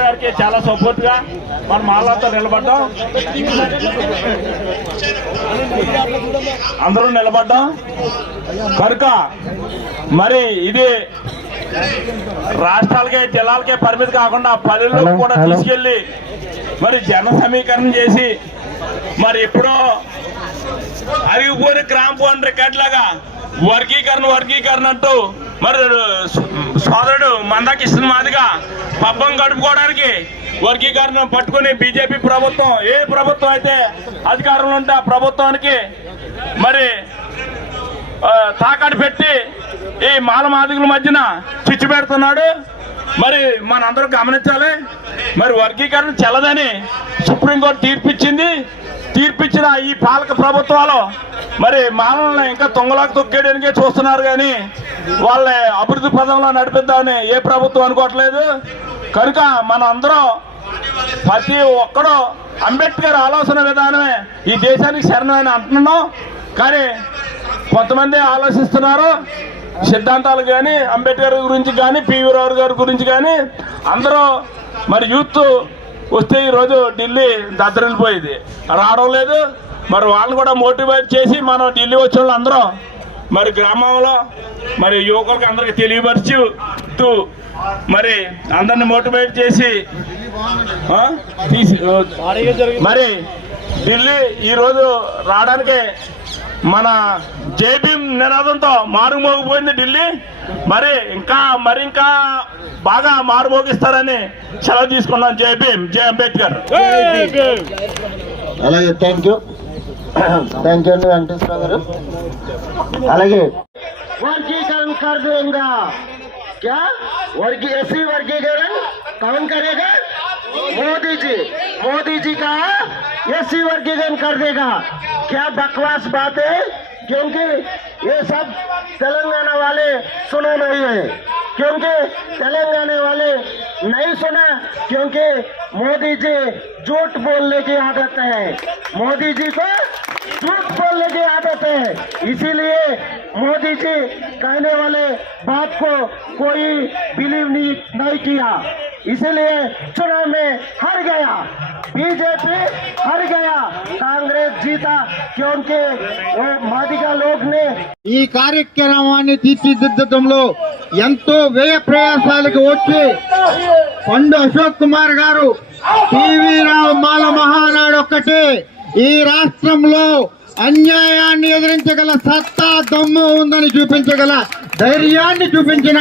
గారికి చాలా సపోర్ట్ గా మన మాలతో నిలబడ్డాం, అందరూ నిలబడ్డాం కనుక మరి ఇది రాష్ట్రాలకే జిల్లాలకే పరిమితి కాకుండా పల్లెల్లో కూడా తీసుకెళ్లి మరి జన సమీకరణ చేసి మరి ఎప్పుడో అరిగిపోయిన గ్రామ ఫోన్ రికార్డ్ లాగా వర్గీకరణ అంటూ మరి సోదరుడు మందాకృష్ణ మాదిగా పబ్బం గడుపుకోవడానికి వర్గీకరణ పట్టుకుని బీజేపీ ప్రభుత్వం ఏ ప్రభుత్వం అయితే అధికారంలో ఉంటే ఆ ప్రభుత్వానికి మరి తాకట్టు పెట్టి ఈ మాల మాదిగుల మధ్యన చిచ్చు పెడుతున్నాడు. మరి మనందరూ గమనించాలి. మరి వర్గీకరణ చెల్లదని సుప్రీంకోర్టు తీర్పిచ్చిన ఈ పాలక ప్రభుత్వాలు మరి మాలను ఇంకా తొంగలాకు తొక్కేయడానికే చూస్తున్నారు, కానీ వాళ్ళ అభివృద్ధి పదంలో నడిపిద్దామని ఏ ప్రభుత్వం అనుకోవట్లేదు. కనుక మన అందరం ప్రతి ఒక్కడూ అంబేద్కర్ ఆలోచన విధానమే ఈ దేశానికి శరణమని అంటున్నాం. కానీ కొంతమంది ఆలోచిస్తున్నారు సిద్ధాంతాలు కానీ అంబేద్కర్ గురించి కానీ పివి రావు గారి గురించి కానీ అందరూ మరి యూత్ వస్తే ఈరోజు ఢిల్లీ దద్దరిల్లిపోయింది, రావడం లేదు. మరి వాళ్ళని కూడా మోటివేట్ చేసి మనం ఢిల్లీ వచ్చిన వాళ్ళు అందరం మరి గ్రామంలో మరి యువకులకి అందరికి తెలియపరుచుతూ మరి అందరిని మోటివేట్ చేసి మరి ఢిల్లీ ఈరోజు రావడానికి మన జై భీమ్ నినాదంతో మారుమోగిపోయింది ఢిల్లీ. మరి ఇంకా బాగా మారుమోగిస్తారని సెలవు తీసుకున్నాం. జై భీమ్, జై అంబేద్కర్. అలాగే థ్యాంక్ యూ అండి వెంకటేశ్వర గారు. అలాగే वर्गीकरण कर देगा क्या? एससी वर्गीकरण कौन करेगा? मोदी जी का एससी वर्गीकरण कर देगा। क्या बकवास बात है, क्योंकि ये सब तेलंगाना वाले सुना नहीं है, क्योंकि तेलंगाना वाले नहीं सुना, क्योंकि मोदी जी झूठ बोलने की आदत है, मोदी जी को झूठ बोलने की आदत है। इसीलिए मोदी जी कहने वाले बात को कोई बिलीव नहीं किया, इसीलिए चुनाव में हार गया, बीजेपी हार गया, कांग्रेस जीता, क्योंकि वो మాదిగా లోగ్ నే ఈ కార్యక్రమాన్ని తీర్చిదిద్దడంలో ఎంతో వ్యయ ప్రయాసాలకు వచ్చి పండు అశోక్ కుమార్ గారు పివి రావు మాల మహానాడు ఒక్కటే ఈ రాష్ట్రంలో అన్యాయాన్ని ఎదిరించగల సత్తా దమ్ము ఉందని చూపించగల ధైర్యాన్ని చూపించిన